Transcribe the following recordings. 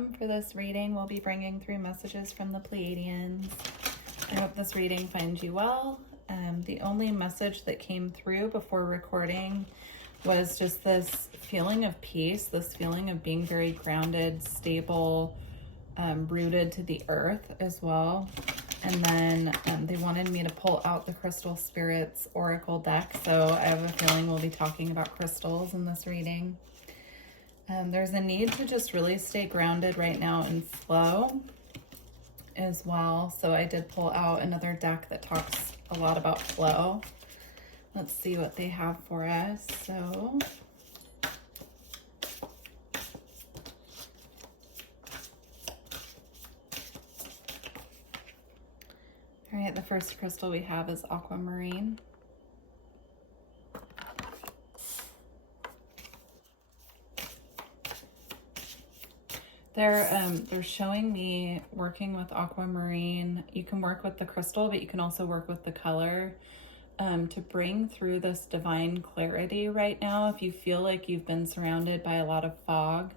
welcome. For this reading, we'll be bringing through messages from the Pleiadians. I hope this reading finds you well. The only message that came through before recording was just this feeling of peace, this feeling of being very grounded, stable, rooted to the earth as well. And then they wanted me to pull out the Crystal Spirits Oracle deck, so I have a feeling we'll be talking about crystals in this reading. There's a need to just really stay grounded right now in flow as well. So I did pull out another deck that talks a lot about flow. Let's see what they have for us. So all right, the first crystal we have is aquamarine. They're showing me working with aquamarine. You can work with the crystal, but you can also work with the color to bring through this divine clarity right now. If you feel like you've been surrounded by a lot of fog,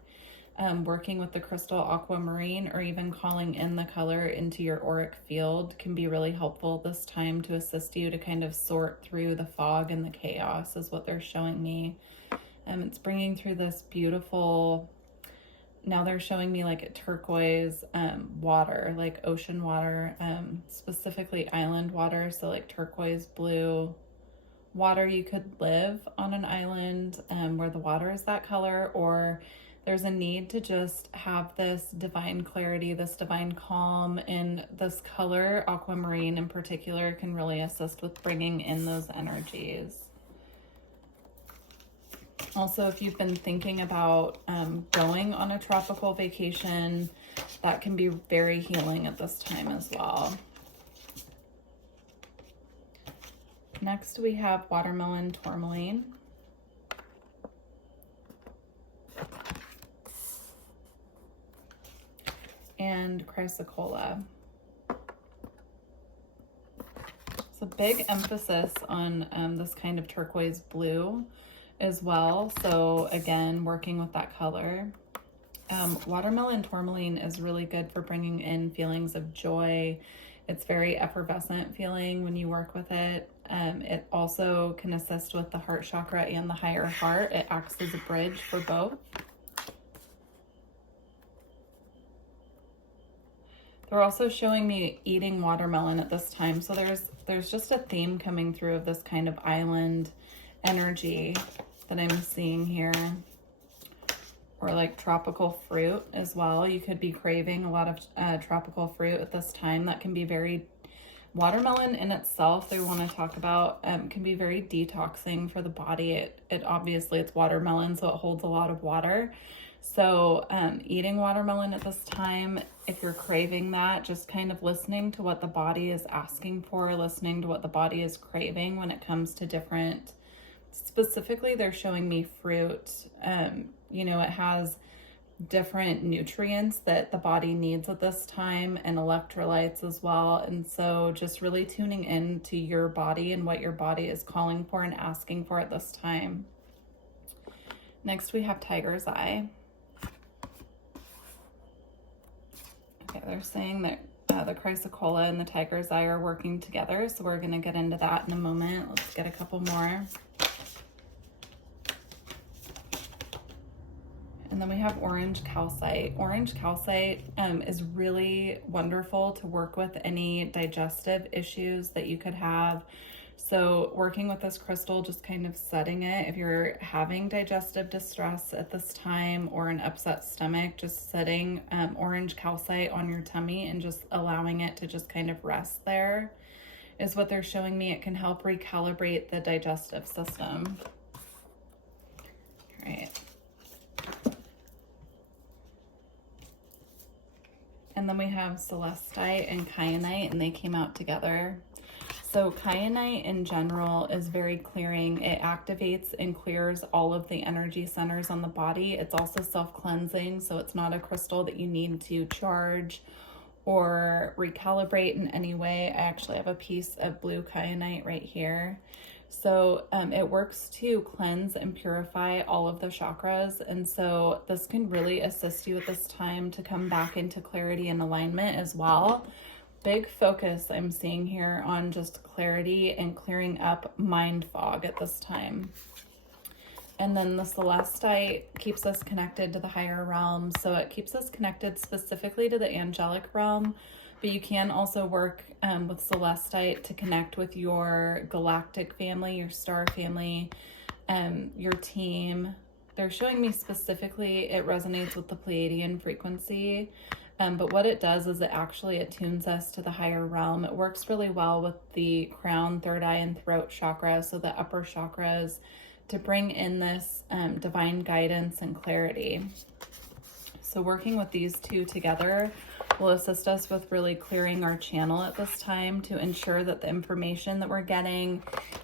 working with the crystal aquamarine or even calling in the color into your auric field can be really helpful this time to assist you to kind of sort through the fog and the chaos is what they're showing me. It's bringing through this beautiful, now they're showing me like a turquoise water, like ocean water, specifically island water. So like turquoise blue water. You could live on an island where the water is that color, or there's a need to just have this divine clarity, this divine calm, and this color, aquamarine in particular, can really assist with bringing in those energies. Also, if you've been thinking about going on a tropical vacation, that can be very healing at this time as well. Next, we have watermelon tourmaline. And chrysocolla. It's a big emphasis on this kind of turquoise blue as well. So again, working with that color. Watermelon tourmaline is really good for bringing in feelings of joy. It's very effervescent feeling when you work with it. It also can assist with the heart chakra and the higher heart. It acts as a bridge for both. They're also showing me eating watermelon at this time. So there's just a theme coming through of this kind of island energy that I'm seeing here. Or like tropical fruit as well. You could be craving a lot of tropical fruit at this time. That can be very, watermelon in itself, they want to talk about, can be very detoxing for the body. It obviously, it's watermelon, so it holds a lot of water. So eating watermelon at this time, if you're craving that, just kind of listening to what the body is asking for, listening to what the body is craving when it comes to different, specifically they're showing me fruit. You know, it has different nutrients that the body needs at this time and electrolytes as well. And so just really tuning in to your body and what your body is calling for and asking for at this time. Next, we have tiger's eye. Okay, they're saying that the chrysocolla and the tiger's eye are working together. So we're going to get into that in a moment. Let's get a couple more. And then we have orange calcite. Orange calcite is really wonderful to work with any digestive issues that you could have. So working with this crystal, just kind of setting it. If you're having digestive distress at this time or an upset stomach, just setting orange calcite on your tummy and just allowing it to just kind of rest there is what they're showing me. It can help recalibrate the digestive system. All right. And then we have celestite and kyanite, and they came out together. So kyanite in general is very clearing. It activates and clears all of the energy centers on the body. It's also self-cleansing, so it's not a crystal that you need to charge or recalibrate in any way. I actually have a piece of blue kyanite right here. So it works to cleanse and purify all of the chakras. And so this can really assist you at this time to come back into clarity and alignment as well. Big focus I'm seeing here on just clarity and clearing up mind fog at this time. And then the Celestite keeps us connected to the higher realms. So it keeps us connected specifically to the angelic realm, but you can also work with Celestite to connect with your galactic family, your star family, your team. They're showing me specifically it resonates with the Pleiadian frequency. But what it does is it actually attunes us to the higher realm. It works really well with the crown, third eye, and throat chakra, so the upper chakras, to bring in this divine guidance and clarity. So working with these two together will assist us with really clearing our channel at this time to ensure that the information that we're getting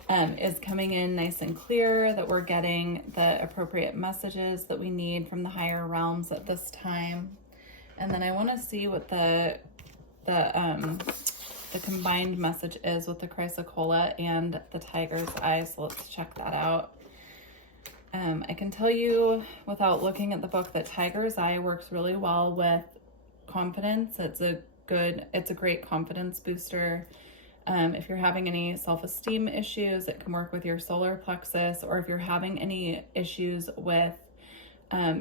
is coming in nice and clear, that we're getting the appropriate messages that we need from the higher realms at this time. And then I want to see what the combined message is with the chrysocolla and the tiger's eye. So let's check that out. I can tell you without looking at the book that tiger's eye works really well with confidence. It's a great confidence booster. If you're having any self-esteem issues, it can work with your solar plexus, or if you're having any issues with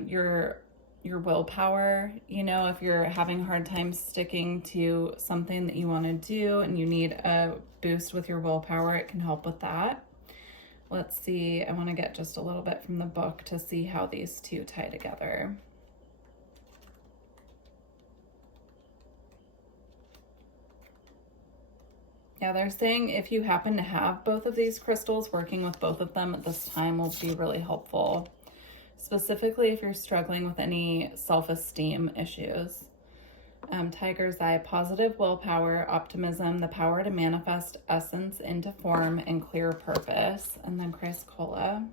your willpower, you know, if you're having a hard time sticking to something that you want to do and you need a boost with your willpower, it can help with that. Let's see, I want to get just a little bit from the book to see how these two tie together. Yeah, they're saying if you happen to have both of these crystals, working with both of them at this time will be really helpful. Specifically if you're struggling with any self-esteem issues. Tiger's eye, positive willpower, optimism, the power to manifest essence into form and clear purpose. And then chrysocolla.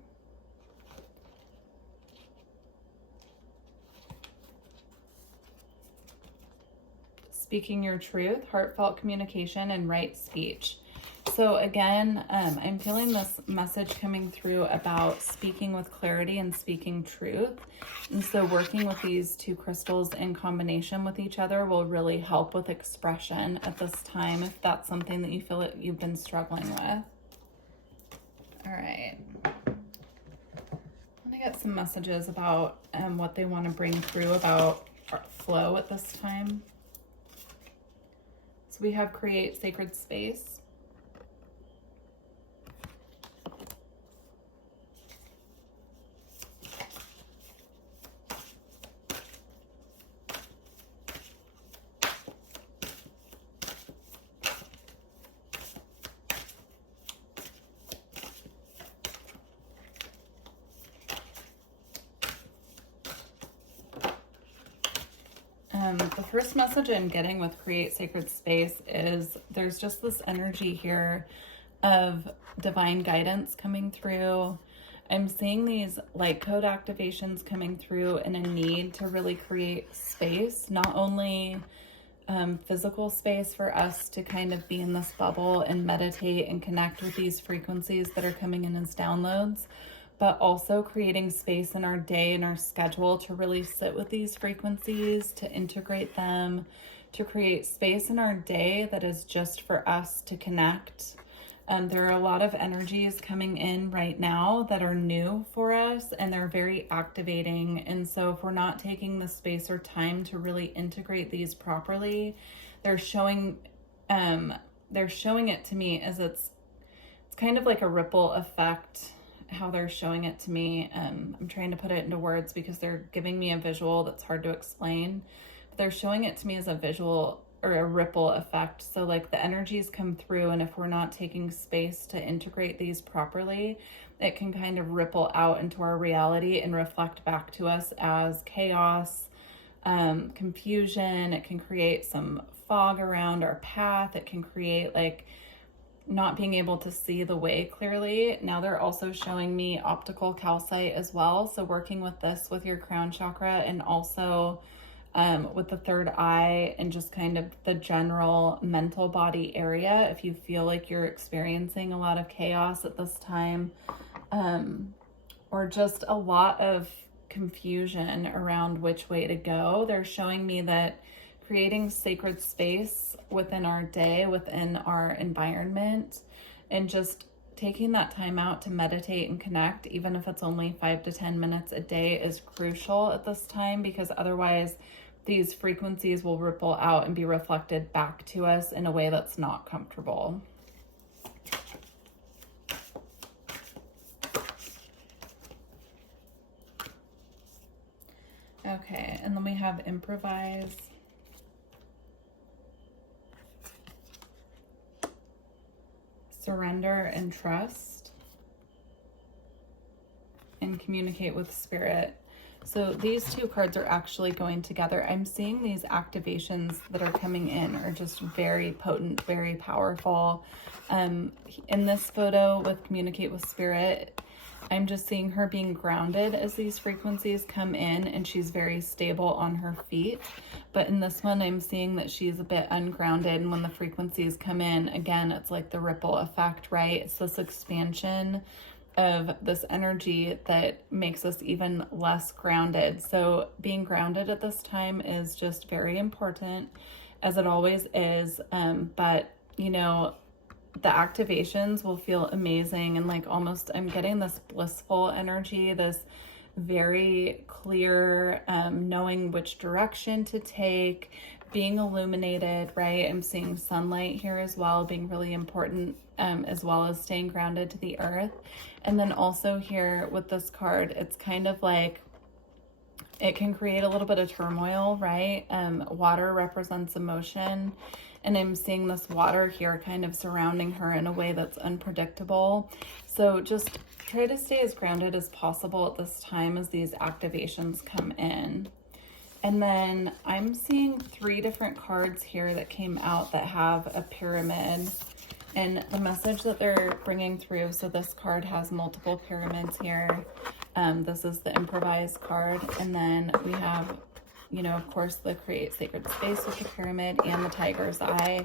Speaking your truth, heartfelt communication, and right speech. So again, I'm feeling this message coming through about speaking with clarity and speaking truth. And so working with these two crystals in combination with each other will really help with expression at this time, if that's something that you feel that you've been struggling with. All right. I'm gonna get some messages about what they want to bring through about flow at this time. So we have create sacred space. The first message I'm getting with Create Sacred Space is there's just this energy here of divine guidance coming through. I'm seeing these light code activations coming through and a need to really create space, not only physical space for us to kind of be in this bubble and meditate and connect with these frequencies that are coming in as downloads, but also creating space in our day and our schedule to really sit with these frequencies, to integrate them, to create space in our day that is just for us to connect. There are a lot of energies coming in right now that are new for us, and they're very activating. And so if we're not taking the space or time to really integrate these properly, they're showing it to me as it's kind of like a ripple effect, how they're showing it to me. I'm trying to put it into words because they're giving me a visual that's hard to explain. But they're showing it to me as a visual or a ripple effect. So like the energies come through, and if we're not taking space to integrate these properly, it can kind of ripple out into our reality and reflect back to us as chaos, confusion. It can create some fog around our path. It can create like not being able to see the way clearly. Now they're also showing me optical calcite as well. So working with this with your crown chakra, and also with the third eye and just kind of the general mental body area. If you feel like you're experiencing a lot of chaos at this time, or just a lot of confusion around which way to go, they're showing me that creating sacred space within our day, within our environment, and just taking that time out to meditate and connect, even if it's only 5 to 10 minutes a day, is crucial at this time, because otherwise these frequencies will ripple out and be reflected back to us in a way that's not comfortable. Okay, and then we have improvise, surrender and trust, and communicate with spirit. So these two cards are actually going together. I'm seeing these activations that are coming in are just very potent, very powerful. In this photo with communicate with spirit, I'm just seeing her being grounded as these frequencies come in, and she's very stable on her feet. But in this one, I'm seeing that she's a bit ungrounded, and when the frequencies come in, again, it's like the ripple effect, right? It's this expansion of this energy that makes us even less grounded. So being grounded at this time is just very important, as it always is. But you know, the activations will feel amazing, and like almost I'm getting this blissful energy, this very clear knowing which direction to take, being illuminated, right? I'm seeing sunlight here as well, being really important, as well as staying grounded to the earth. And then also here with this card, it's kind of like it can create a little bit of turmoil, right? Water represents emotion, and I'm seeing this water here kind of surrounding her in a way that's unpredictable. So just try to stay as grounded as possible at this time as these activations come in. And then I'm seeing 3 different cards here that came out that have a pyramid, and the message that they're bringing through. So this card has multiple pyramids here. This is the improvise card. And then we have, you know, of course, the create sacred space with the pyramid and the tiger's eye.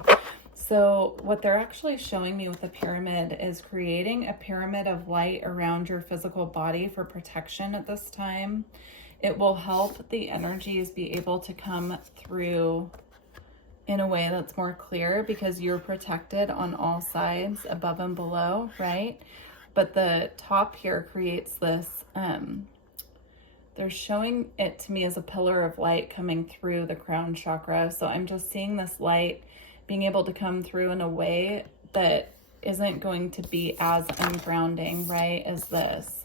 So what they're actually showing me with the pyramid is creating a pyramid of light around your physical body for protection at this time. It will help the energies be able to come through in a way that's more clear, because you're protected on all sides, above and below, right? But the top here creates this, they're showing it to me as a pillar of light coming through the crown chakra. So I'm just seeing this light being able to come through in a way that isn't going to be as ungrounding, right, as this,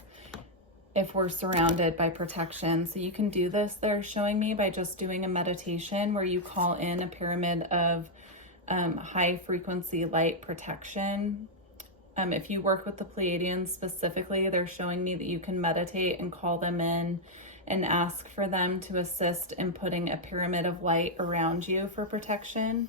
if we're surrounded by protection. So you can do this, they're showing me, by just doing a meditation where you call in a pyramid of high frequency light protection. If you work with the Pleiadians specifically, they're showing me that you can meditate and call them in and ask for them to assist in putting a pyramid of light around you for protection.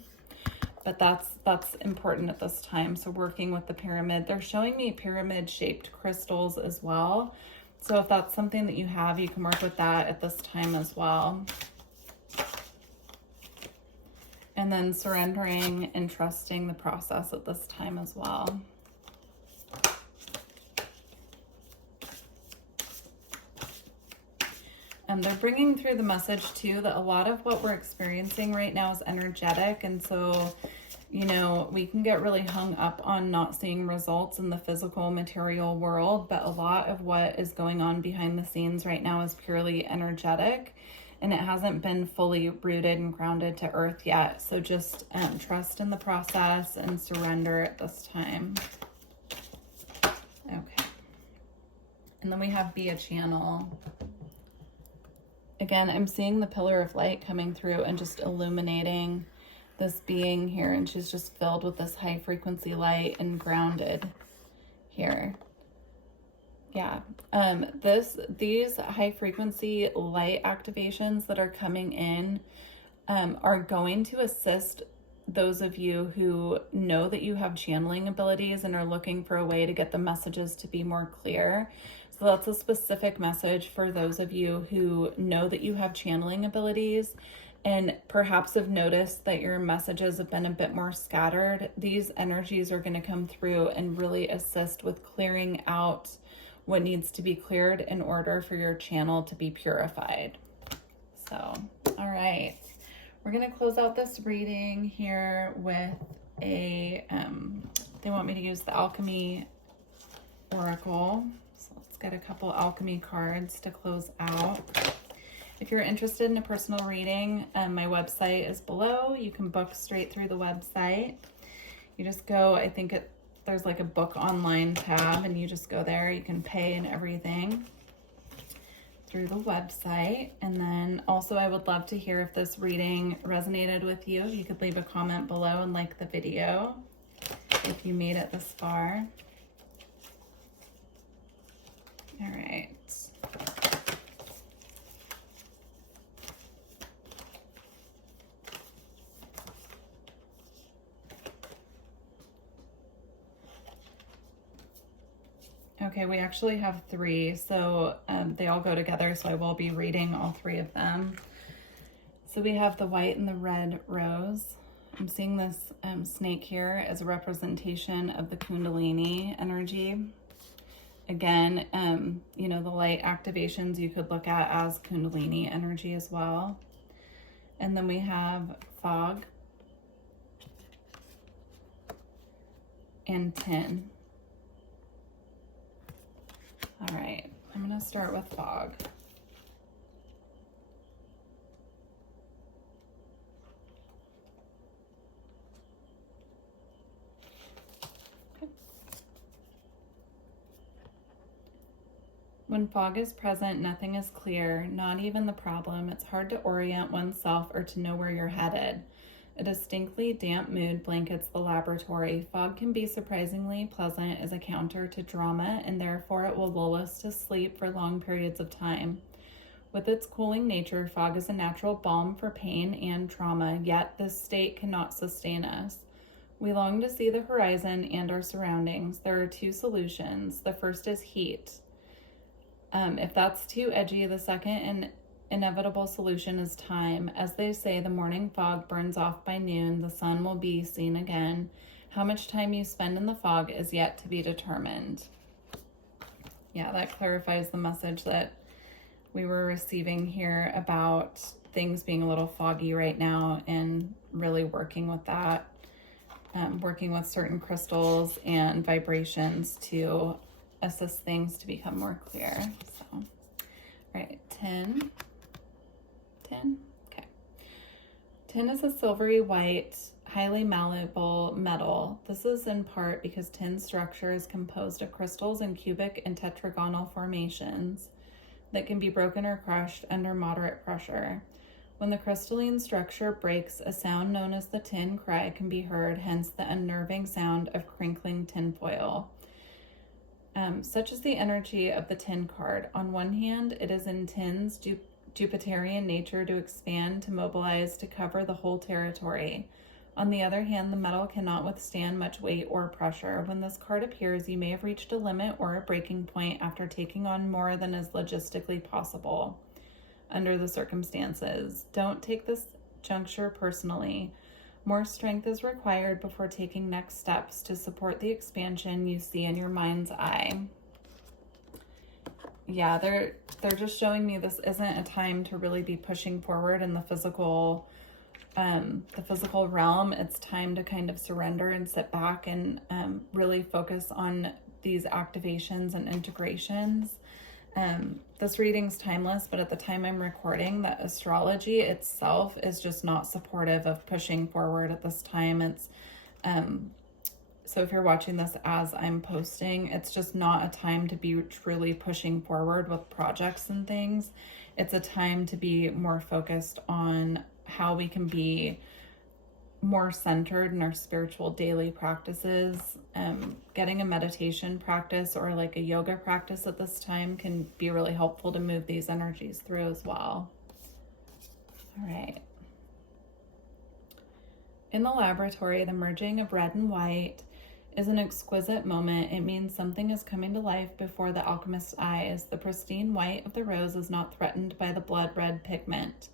But that's important at this time. So working with the pyramid, they're showing me pyramid shaped crystals as well. So if that's something that you have, you can work with that at this time as well. And then surrendering and trusting the process at this time as well. And they're bringing through the message too that a lot of what we're experiencing right now is energetic. And so, you know, we can get really hung up on not seeing results in the physical material world, but a lot of what is going on behind the scenes right now is purely energetic, and it hasn't been fully rooted and grounded to earth yet. So just trust in the process and surrender at this time. Okay. And then we have be a channel. Again, I'm seeing the pillar of light coming through and just illuminating this being here, and she's just filled with this high frequency light and grounded here. Yeah, these high frequency light activations that are coming in are going to assist those of you who know that you have channeling abilities and are looking for a way to get the messages to be more clear. So that's a specific message for those of you who know that you have channeling abilities and perhaps have noticed that your messages have been a bit more scattered, these energies are going to come through and really assist with clearing out what needs to be cleared in order for your channel to be purified. So, all right. We're going to close out this reading here with a, they want me to use the Alchemy Oracle. So let's get a couple alchemy cards to close out. If you're interested in a personal reading, my website is below. You can book straight through the website. You just go, I think there's like a book online tab, and you just go there. You can pay and everything through the website. And then also I would love to hear if this reading resonated with you. If you could leave a comment below and like the video if you made it this far. All right. Okay, we actually have three, so they all go together, so I will be reading all three of them. So we have the white and the red rose. I'm seeing this snake here as a representation of the Kundalini energy. Again, you know, the light activations you could look at as Kundalini energy as well. And then we have fog and tin. All right, I'm going to start with fog. Okay. When fog is present, nothing is clear, not even the problem. It's hard to orient oneself or to know where you're headed. A distinctly damp mood blankets the laboratory. Fog can be surprisingly pleasant as a counter to drama, and therefore it will lull us to sleep for long periods of time. With its cooling nature, fog is a natural balm for pain and trauma, yet this state cannot sustain us. We long to see the horizon and our surroundings. There are two solutions. The first is heat. If that's too edgy, the second and inevitable solution is time. As they say, the morning fog burns off by noon, the sun will be seen again. How much time you spend in the fog is yet to be determined. Yeah, that clarifies the message that we were receiving here about things being a little foggy right now, and really working with that, working with certain crystals and vibrations to assist things to become more clear. So, all right, 10. Okay. Tin is a silvery white, highly malleable metal. This is in part because tin's structure is composed of crystals in cubic and tetragonal formations that can be broken or crushed under moderate pressure. When the crystalline structure breaks, a sound known as the tin cry can be heard, hence the unnerving sound of crinkling tinfoil. Such is the energy of the tin card. On one hand, it is in tin's Jupiterian nature to expand, to mobilize, to cover the whole territory. On the other hand, the metal cannot withstand much weight or pressure. When this card appears, you may have reached a limit or a breaking point after taking on more than is logistically possible under the circumstances. Don't take this juncture personally. More strength is required before taking next steps to support the expansion you see in your mind's eye. Yeah, they're just showing me this isn't a time to really be pushing forward in the physical realm. It's time to kind of surrender and sit back and really focus on these activations and integrations. This reading's timeless, but at the time I'm recording, that astrology itself is just not supportive of pushing forward at this time. It's so if you're watching this as I'm posting, it's just not a time to be truly pushing forward with projects and things. It's a time to be more focused on how we can be more centered in our spiritual daily practices. Getting a meditation practice or like a yoga practice at this time can be really helpful to move these energies through as well. All right. In the laboratory, the merging of red and white is an exquisite moment. It means something is coming to life before the alchemist's eyes. The pristine white of the rose is not threatened by the blood red pigment.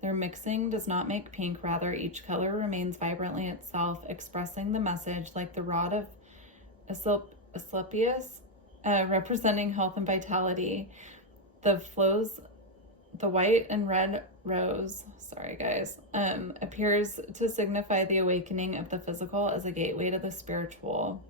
Their mixing does not make pink, rather each color remains vibrantly itself, expressing the message like the rod of Asclepius, representing health and vitality. The white and red rose, sorry guys, appears to signify the awakening of the physical as a gateway to the spiritual.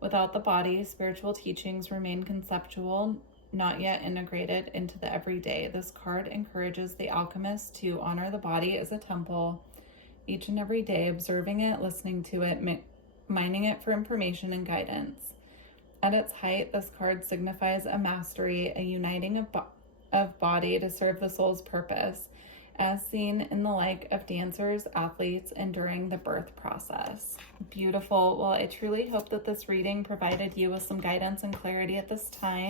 Without the body, spiritual teachings remain conceptual, not yet integrated into the everyday. This card encourages the alchemist to honor the body as a temple each and every day, observing it, listening to it, mining it for information and guidance. At its height, this card signifies a mastery, a uniting of body to serve the soul's purpose, as seen in the like of dancers, athletes, and during the birth process. Beautiful. Well, I truly hope that this reading provided you with some guidance and clarity at this time.